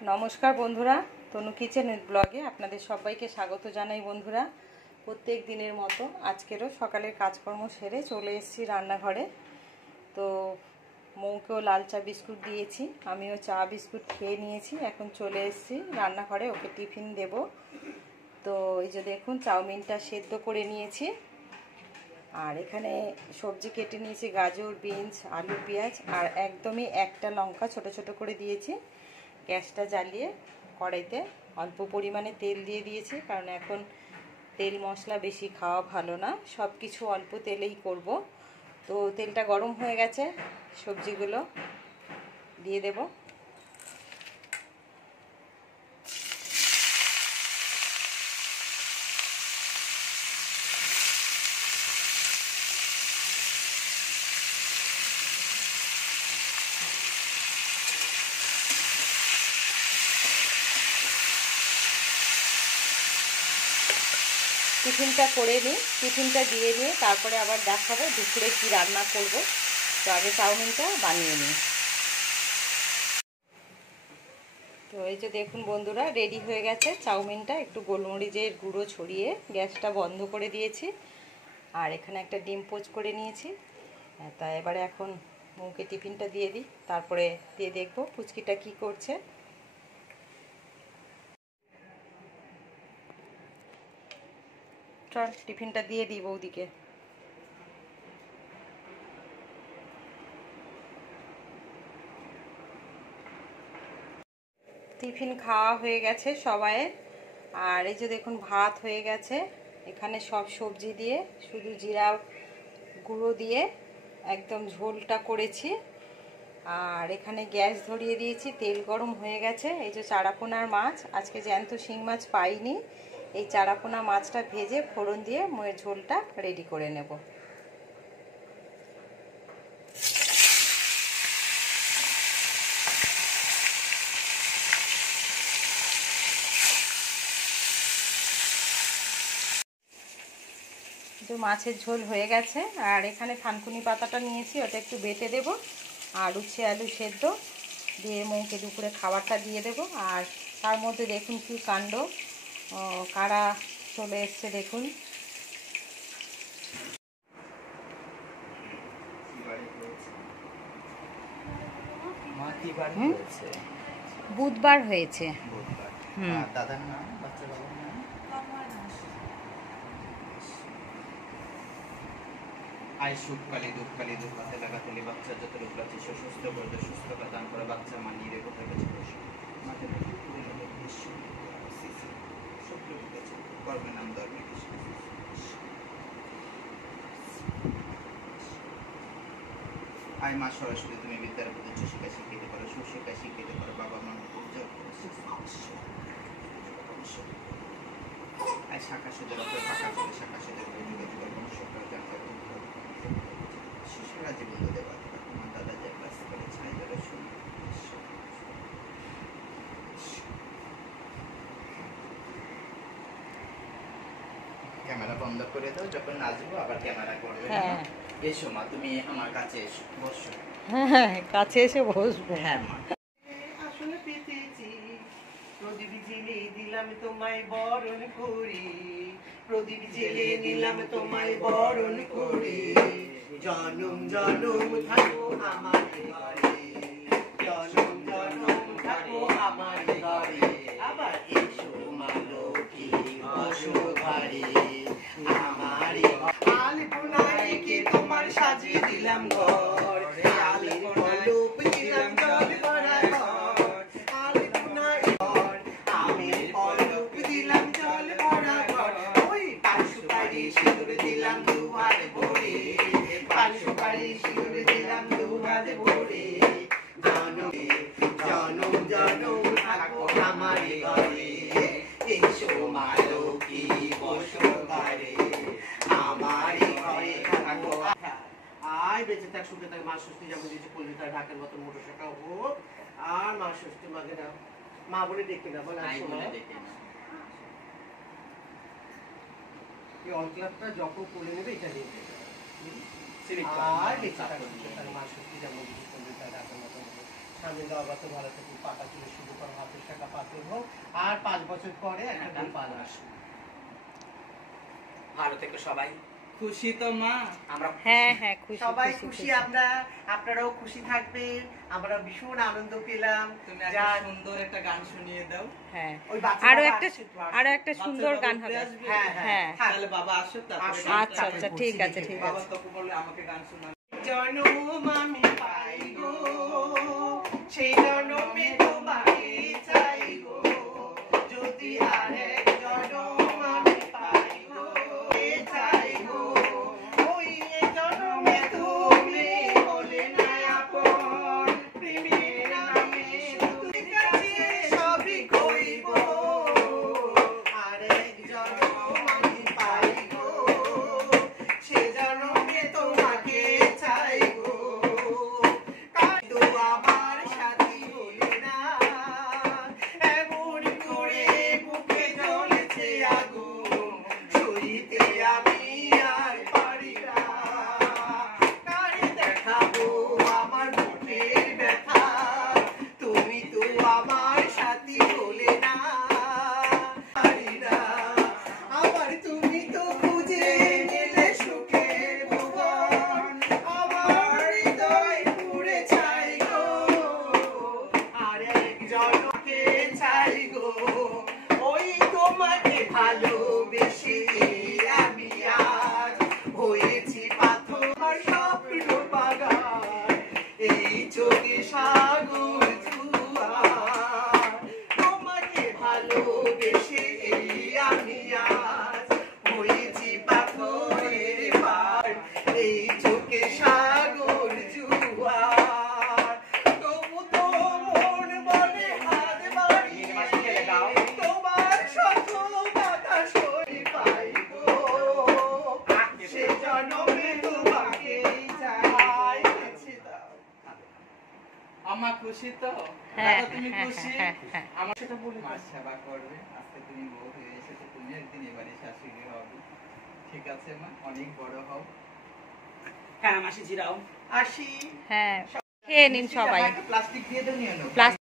নমস্কার বন্ধুরা, তনু কিচেন ব্লগে আপনাদের সবাইকে স্বাগত জানাই। বন্ধুরা, প্রত্যেক দিনের মতো আজকেরও সকালের কাজকর্ম সেরে চলে এসেছি রান্নাঘরে। তো মৌকেও লাল চা বিস্কুট দিয়েছি, আমিও চা বিস্কুট খেয়ে নিয়েছি। এখন চলে এসেছি রান্নাঘরে, ওকে টিফিন দেব। তো এই যে দেখুন, চাউমিনটা সেদ্ধ করে নিয়েছি, আর এখানে সবজি কেটে নিয়েছি, গাজর, বিনস, আলু, পেঁয়াজ, আর একদমই একটা লঙ্কা ছোট ছোট করে দিয়েছি। গ্যাসটা জ্বালিয়ে কড়াইতে অল্প পরিমাণে তেল দিয়ে দিয়েছি, কারণ এখন তেল মশলা বেশি খাওয়া ভালো না, সব কিছু অল্প তেলেই করব। তো তেলটা গরম হয়ে গেছে, সবজিগুলো দিয়ে দেব। টিফিনটা করে নিই, টিফিনটা দিয়ে নিয়ে তারপরে আবার দেখাবো দুপুরে কি রান্না করব। তো আগে চাউমিনটা বানিয়ে নিই। তো এই যে দেখুন বন্ধুরা, রেডি হয়ে গেছে চাউমিনটা। একটু গোলমরিচের গুঁড়ো ছড়িয়ে গ্যাসটা বন্ধ করে দিয়েছি, আর এখানে একটা ডিম পোচ করে নিয়েছি। তা এবারে এখন মুখে টিফিনটা দিয়ে দিই, তারপরে দিয়ে দেখবো পুচকিটা কি করছে। চল টিফিনটা দিয়ে দিই বৌদিকে। টিফিন খাওয়া হয়ে গেছে সবাইয়ের, আর এই যে দেখুন ভাত হয়ে গেছে। এখানে সব সবজি দিয়ে শুধু জিরা গুঁড়ো দিয়ে একদম ঝোলটা করেছি, আর এখানে গ্যাস ধরিয়ে দিয়েছি, তেল গরম হয়ে গেছে। এই যে চারাপোনার মাছ, আজকে জ্যান্ত শিং মাছ পাইনি, এই চারাপোনা মাছটা ভেজে ফোড়ন দিয়ে ময়ের ঝোলটা রেডি করে নেব। যে মাছের ঝোল হয়ে গেছে, আর এখানে থানকুনি পাতাটা নিয়েছি, ওটা একটু বেটে দেব, আর উচ্ছে আলু সেদ্ধ দিয়ে মৌকে দুপুরে খাবারটা দিয়ে দেব। আর তার মধ্যে দেখুন কি কাণ্ড, কারা চলে এসছে দেখুন। বুধবার হয়েছে। দাদার নাম, বাচ্চা বাবার নাম আয় সুখকালী দুঃখকালী দুঃখাতে লাগাতে বাচ্চা যত রূপ আছে সুস্থ করে সুস্থ দান করে বাচ্চা মানিয়ে রে কোথায় গেছে মাঠে কর্মের নাম ধর্মে আয় মা সরস্বতী, তুমি বিদ্যার প্রতি শিক্ষা শিক্ষিতে পারো, সুশিক্ষা শিক্ষিতে পারো, বাবা মা উজ্জ্বল আয় শাখা সুদের ফাঁকা চলে শাখা সুদের শিশুরা জীবন দেবা দাদা যে ক্লাস করে ছাই ধরে শুনি। ক্যামেরা বন্ধ করে দাও, যখন নাচবো আবার ক্যামেরা করবে। এসো মা, তুমি আমার কাছে এসো, বসো। হ্যাঁ, কাছে এসে বসবো। হ্যাঁ মা। আসলে পেতেছি প্রদীপ জেলে দিলাম তোমায় বরণ করি, প্রদীপ জেলে নিলাম তোমায় বরণ করি, জনম জনম থাকো আমার ঘরে, জনম জনম থাকো আমার ঘরে, আবার এসো মা লক্ষ্মী বসো ঘরে আমার আলপনায় কি তোমার সাজিয়ে দিলাম ঘর, আলপনায় দিলাম জল ভরা ঘর, আলপনায় ঘর আমি পলক দিলাম জল ভরা ঘর, ওই পান সুপারি সিঁদুর দিলাম দুহাত ভরে, পান সুপারি সিঁদুর দিলাম দুহাত ভরে, জনম জনম জনম থাকো আমার ঘরে, এসো মা লক্ষ্মী বসো ঘরে আমার ঘরে থাকো। আয় বেঁচে থাক সুখে থাক, মা ষষ্ঠী যেমন দিয়েছে পল্লী তার ঢাকের মতো মোটর শাখা হোক, আর মা ষষ্ঠী মাকে না মা বলে ডেকে না বলে এই অঞ্চলটা যখন করে নেবে এটা দিয়ে দেবে, আর বেঁচে থাক সুখে থাক, মা ষষ্ঠী যেমন দিয়েছে পল্লী তার ঢাকের মতো সামনে দেওয়া ভালো থাকুন, পাতা চুলে শুরু করা হাতের বছর পরে একটা গোপাল আসবে। ভালো থেকো সবাই। খুশি তো মা? আমরা হ্যাঁ হ্যাঁ খুশি, সবাই খুশি, আমরা, আপনারাও খুশি থাকবেন। আমরা ভীষণ আনন্দ পেলাম। তুমি একটা সুন্দর একটা গান শুনিয়ে দাও। হ্যাঁ, ওই বাচ্চা আরো বাবা একটা আসছে তো, আরো একটা সুন্দর বাচ্চা গান বাবা হবে। আসবে? হ্যাঁ, হ্যাঁ তাহলে বাবা আসুক, তারপরে আসুক, গানটা আচ্ছা আচ্ছা তারপরে ঠিক বলছি আছে ঠিক বাবা আছে। তখন বললে আমাকে গান শোনান। জনম আমি পাই গো, সেই জনমে তোমাকে চাই গো, যদি আরেক জনম আমি পাই গো, এ চাই গো, ওই এ জনমে তুমি হলে না আপন, প্রেমের নামে তুমি কাছে সবই কইব, আরেক জনম আমি পাই গো, সে জনমে তোমাকে চাই গো, তো আমার সাথী বলে না, এমন করে বুকে জ্বলেছে আগুন, সইতে আমি আর পারি না, কারে দেখাবো আমার বুকের ব্যথা, তুমি তো আমার সাথী বলে না, পারি না, আবার তুমি তো খুঁজে নিলে সুখের ভুবন, আমার হৃদয় পুড়ে চাই গো, আরেক জনকে চাই গো, ওই তোমাকে ভালোবেসে আমি আজ হয়েছি পাথর স্বপ্ন বাগান, এই চোখে সাগর জুয়ার, তোমাকে ভালোবেসে আমি আজ হয়েছি পাথরের পার, এই চোখে সাগর জুয়ার, তবু তো মন বলে হাত বাড়িয়ে তোমার শত কথা সই পাই গো, সে জনমে তোমাকে চাই। আমা খুশি তো? হ্যাঁ দাদা তুমি হ্যাঁ খুশি? হ্যাঁ হ্যাঁ। আমার সেটা বলে মার সেবা করবে। আজকে তুমি বউ হয়ে এসেছো, তুমি একদিন এবারে শাশুড়ি হবে। ঠিক আছে মা, অনেক বড় হও। হ্যাঁ মাসি জিরাও। আসি। হ্যাঁ খেয়ে নিন সবাই। প্লাস্টিক দিয়ে দাও, নিয়ে নাও। প্লাস্টিক